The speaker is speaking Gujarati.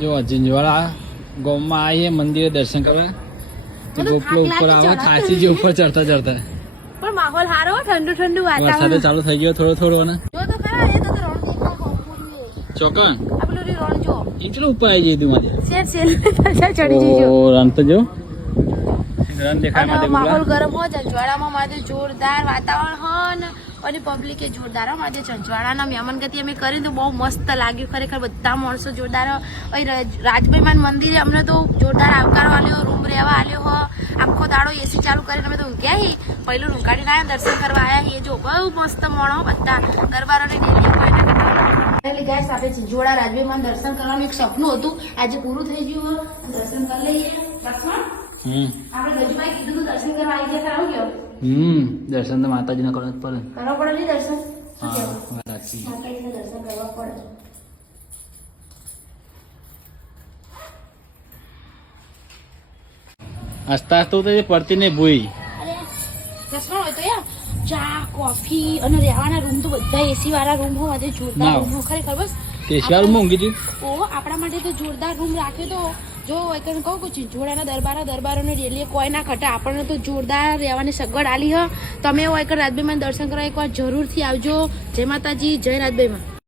જો જીંજવાડા ગામમાં આવીએ મંદિરે દર્શન કરવા તો ગોપલો ઉપર આવો થાચી જે ઉપર ચડતા ચડતા પણ માહોલ સારો ઠંડુ ઠંડુ વરસાદ વાતાવરણ ચાલુ થઈ ગયો થોડો થોડો ને જો તો ખરા એ તો રણ દેખાય બહુ ચોકન આપણું રણ જો એટલું ઉપર આવી જઈ તું મારે શેર ચડી જજો રન તો જો રન દેખાય અને માથે માહોલ ગરમ હોય ચંચવાડામાં માથે જોરદાર વાતાવરણ હોય ને અને પબ્લિક એ જોરદાર હોય માથે ચંચવાડાના મહેમાનગતિ અમે કરી તો બહુ મસ્ત લાગ્યું ખરેખર બધા માણસો જોરદાર અહીં રાજભાઈમાન મંદિરે અમને તો જોરદાર આવકાર આલ્યો રૂમ રહેવા આલ્યો હો આખો દાડો એસી ચાલુ કરીને અમે તો ઊંઘ્યા પહેલું ઊંઘાડીને આવ્યા દર્શન કરવા આવ્યા એ જો બહુ મસ્ત મોણો બધા ગરબારોની ડેલી એટલે ગાઈસ આપણે ચંચવાડા રાજભાઈમાન દર્શન કરવાનું એક સપનું હતું આજે પૂરું થઈ ગયું દર્શન કરી લઈએ લક્ષ્મણ આપણે ગજુભાઈ કીધું તું દર્શન કરવા આવી ગયા આવું ગયો દર્શન તો માતાજીના કરવા જ પડે કરવા પડે નહીં દર્શન હા સાચી માતાજીના દર્શન કરવા પડે હસતા હસતા તો પડતી નહીં ભૂઈ અરે દર્શન હોય તો યાર ચા કોફી અને રહેવાના રૂમ તો બધા એસી વાળા રૂમ હોય બધે જોરદાર રૂમ હોય ખરેખર બસ સ્પેશિયલ રૂમ ઊંઘી હતી આપણા માટે તો જોરદાર રૂમ રાખ્યો તો જો એકને કહું કે ચીંચોડાના દરબારોને રેલીએ કોઈ ના ખટે આપણને તો જોરદાર રહેવાની સગવડ આલી હ તમે એવું એક રાજભાઈમાં દર્શન કરવા એકવાર જરૂરથી આવજો જય માતાજી જય રાજભાઈમાં